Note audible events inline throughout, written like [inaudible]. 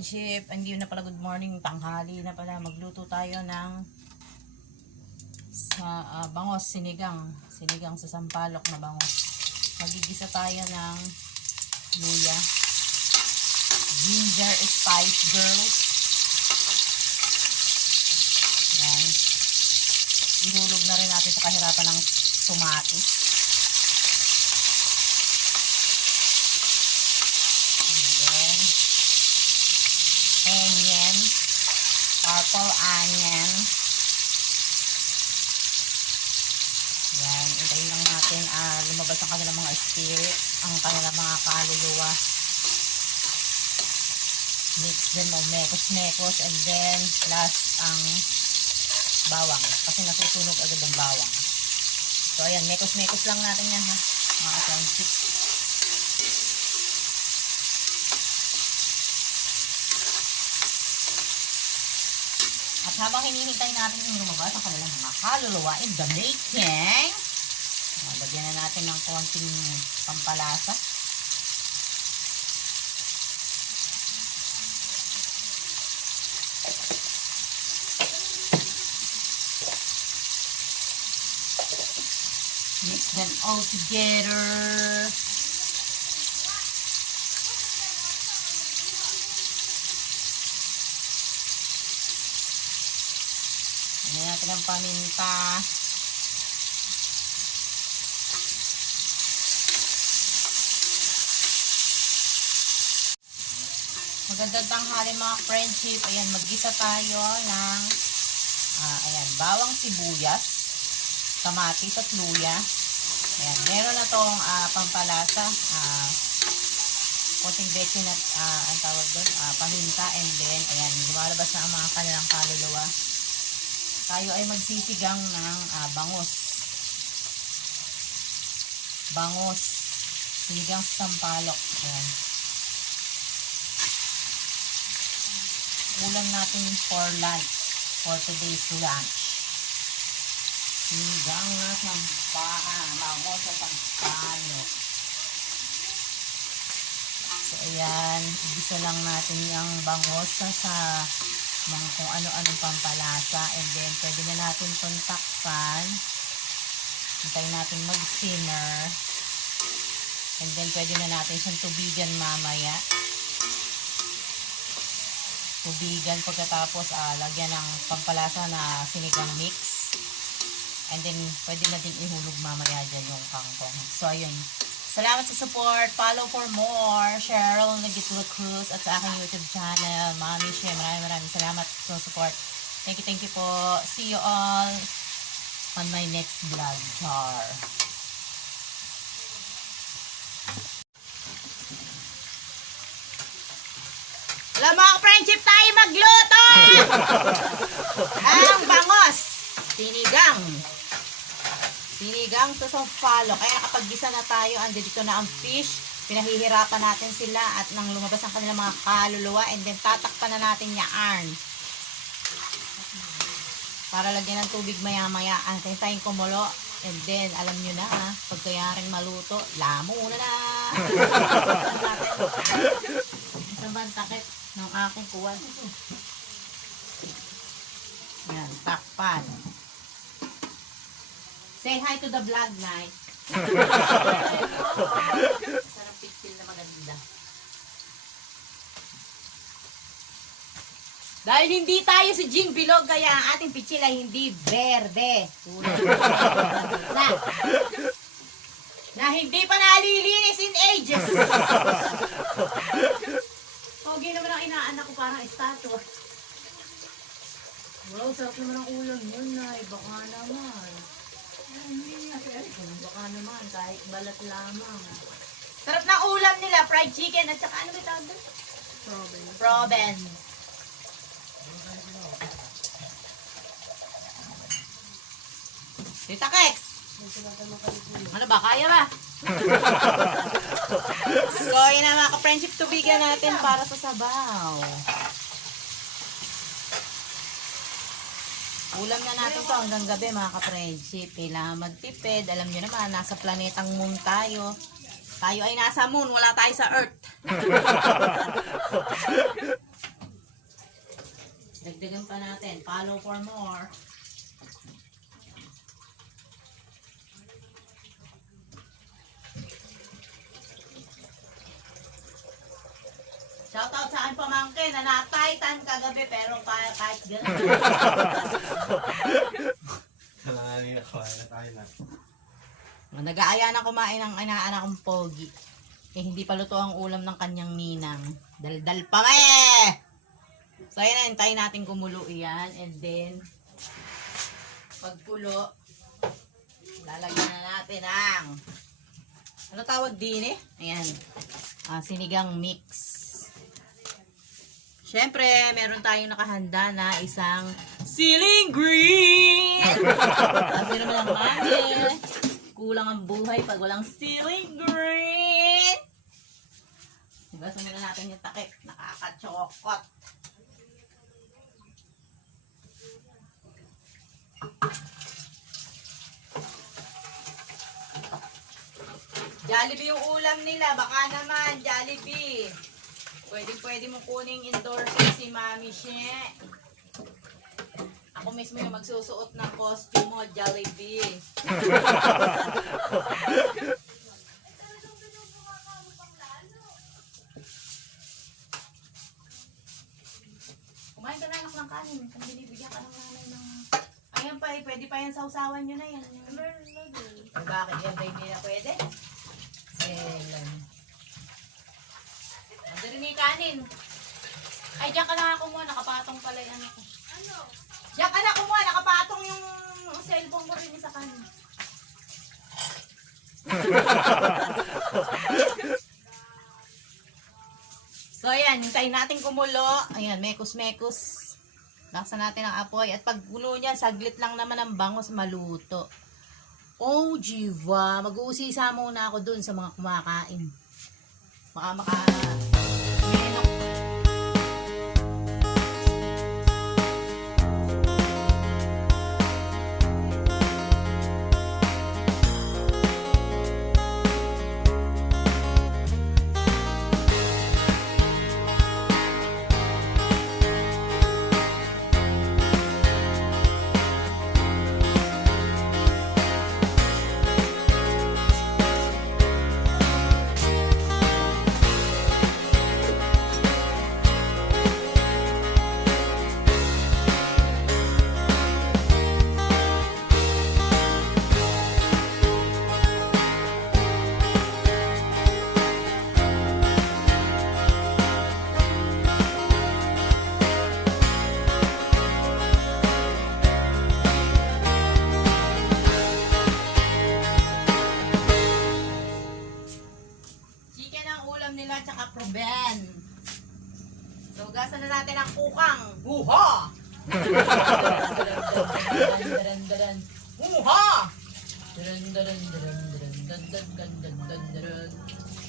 friendship, hindi na pala good morning, tanghali na pala. Magluto tayo ng sa ah, bangos, sinigang. Sinigang sa sampalok na bangos. Magigisa tayo ng luya. Ginger spice girls. Yan. Ihulog na rin natin sa kahirapan ng tomatis. And then, onion, purple onion. Yan, intayin ah, lumabas ang kanilang mga spirit, ang kanilang mga kaluluwa. Mix them mo, mekos-mekos, and then last ang bawang. Kasi nasusunog agad ang bawang. So, ayan, mekos-mekos lang natin yan, ha? Mga friendship. At habang hinihintay natin yung lumabas ang kanilang mga kaluluwa in the making, ah, lagyan na natin ng konting pampalasa. Mix them all together. Lagyan natin ang paminta. Magandang tanghali mga friendship. Ayan, maggisa tayo ng ah, ayan, bawang sibuyas, kamatis at luya. Ayan, meron na tong ah, pampalasa, ah, konting bechin at ah, ang tawag doon, ah, paminta and then, ayan, lumalabas na ang mga kanilang kaluluwa tayo ay magsisigang ng ah, bangos. Bangos. Sinigang sa sampalok. Ayan. Ulam natin for lunch. For today's lunch. Sinigang na sampaan. Bangos sa sampalok. So, ayan. Ibisa lang natin yung bangos sa, sa mga kung ano-anong pampalasa and then pwede na natin itong takpan hintayin natin mag-simmer and then pwede na natin siyang tubigan mamaya tubigan pagkatapos ah, lagyan ng pampalasa na sinigang mix and then pwede na ihulog mamaya dyan yung kangkong so ayun Salamat sa support. Follow for more. Cheryl Nagitula Cruz at sa aking YouTube channel. Mami Shea, maraming maraming salamat sa support. Thank you, thank you po. See you all on my next vlog. Char. Alam mga friendship tayo magluto! [laughs] Ang bangos! Sinigang! Sinigang sa sampalo. Kaya nakapaggisa na tayo. Ando dito na ang fish. Pinahihirapan natin sila at nang lumabas ang kanilang mga kaluluwa and then tatakpan na natin yarn. Para lagyan ng tubig maya-maya. Antayin kumulo. And then, alam nyo na, ha, pag kayaring maluto, lamo na na. Isang ba ang takip ng aking kuwan? Yan, takpan. Say hi to the vlog, Nay. Sarap pictil na maganda. Dahil hindi tayo si Jing Bilog, kaya ang ating pichil ay hindi verde. [laughs] Na, na hindi pa nalilinis in ages. [laughs] Pogi naman ang inaanak ko parang statue. Wow, sarap naman ang ulam yun, Nay. Baka naman. Baka naman, kahit balat lamang. Sarap na ulam nila, fried chicken at saka ano ba tawag doon? Proben. Proben. Tita Kex! Ano ba? Kaya ba? [laughs] so, yun na mga ka-friendship tubigan natin para sa sabaw. Ulam na natin to hanggang gabi mga ka-friendship. Kailangan magtipid. Alam nyo naman, nasa planetang moon tayo. Tayo ay nasa moon, wala tayo sa earth. [laughs] Dagdagan pa natin. Follow for more. Shoutout sa aking pamangkin na na-titan kagabi pero kaya kahit gano'n. Kailangan na kumain na tayo na. Nag-aaya na kumain ng inaanak kong pogi. Eh, hindi pa luto ang ulam ng kanyang ninang. Daldal pa eh! So, na, hintayin natin kumulo iyan. And then, pagkulo, lalagyan na natin ang, ano tawag din eh? Ayan, ah, sinigang mix. Siyempre, meron tayong nakahanda na isang ceiling green! [laughs] Sabi naman ang mami, kulang ang buhay pag walang ceiling green! Diba, sumila natin yung takip. Nakakachokot. Jollibee yung ulam nila. Baka naman, Jollibee. Pwede pwede mo kuning endorser si Mami She. Ako mismo yung magsusuot ng costume mo, Jollibee. [laughs] Kumain ka na anak ng kanin. Kung binibigyan ka ng nanay ng... Ayan pa eh, pwede pa yan sa usawan nyo na yan. Eh, bakit yan ba hindi na pwede? Selan. Nandun rin yung kanin. Ay, diyan ka na ako mo. Nakapatong pala yung ano ko. Ano? Diyan ka na ako mo. Nakapatong yung cellphone mo rin sa kanin. [laughs] So, ayan, hintayin natin kumulo. Ayan, mekos-mekos. Laksan natin ang apoy. At pag gulo niyan, saglit lang naman ang bangos maluto. Oh, Jiva. Mag-uusisa muna ako dun sa mga kumakain. Baka maka... Menok.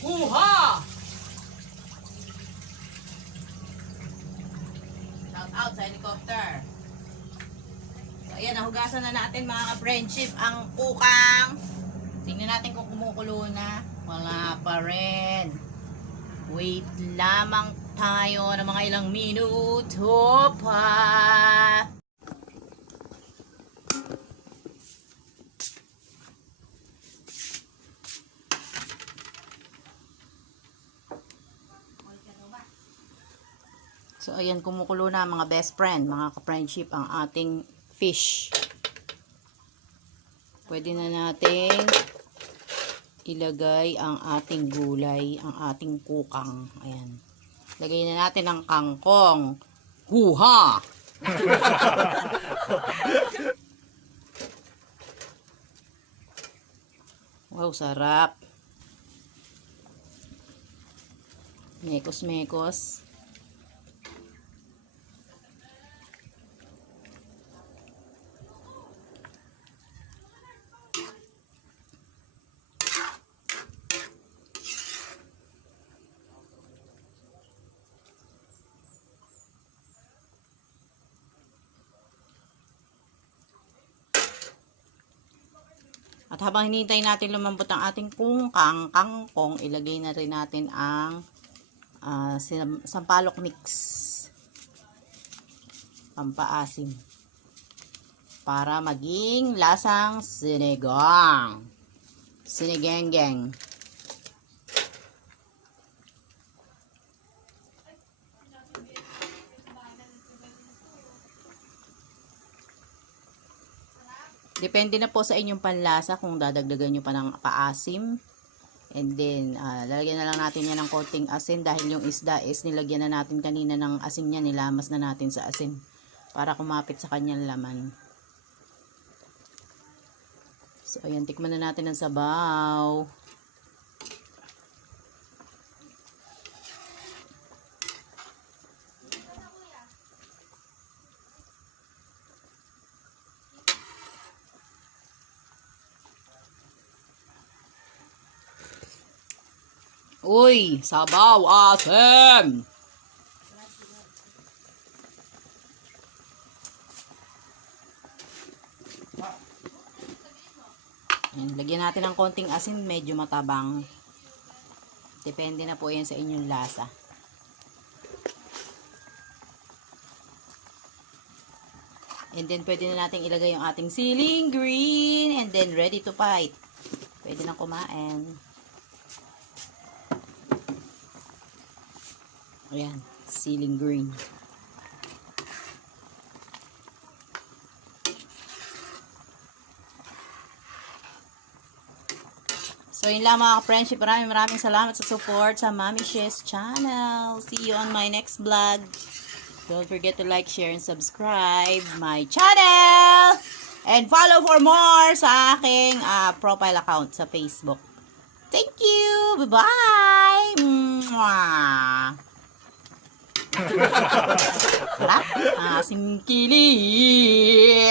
Huha! Shout out sa helicopter. So, ayan, nahugasan na natin mga ka-friendship ang kukang. Tingnan natin kung kumukulo na. Wala pa rin. Wait lamang tayo ng mga ilang minuto pa. So, ayan, kumukulo na mga best friend, mga ka-friendship, ang ating fish. Pwede na nating ilagay ang ating gulay, ang ating kukang. Ayan. Lagay na natin ang kangkong. Huha! [laughs] wow, sarap. Mekos-mekos. At habang hinihintay natin lumambot ang ating kungkang kangkong, ilagay na rin natin ang sim- sampalok mix. pampaasim. Para maging lasang sinigang. Sinigengeng. Depende na po sa inyong panlasa kung dadagdagan nyo pa ng paasim. And then, ah, lalagyan na lang natin yan ng konting asin dahil yung isda is nilagyan na natin kanina ng asin niya. Nilamas na natin sa asin para kumapit sa kanyang laman. So, ayan, tikman na natin ang sabaw. Uy, sabaw, asim! Ayan, lagyan natin ng konting asin, medyo matabang. Depende na po yan sa inyong lasa. And then, pwede na natin ilagay yung ating siling green. And then, ready to fight. Pwede na kumain. Ayan, ceiling green. So, yun lang mga friendship. Maraming maraming salamat sa support sa Mami Shiz channel. See you on my next vlog. Don't forget to like, share, and subscribe my channel! And follow for more sa aking ah, profile account sa Facebook. Thank you! Bye-bye! Mwah! Sarap. Asim kilig.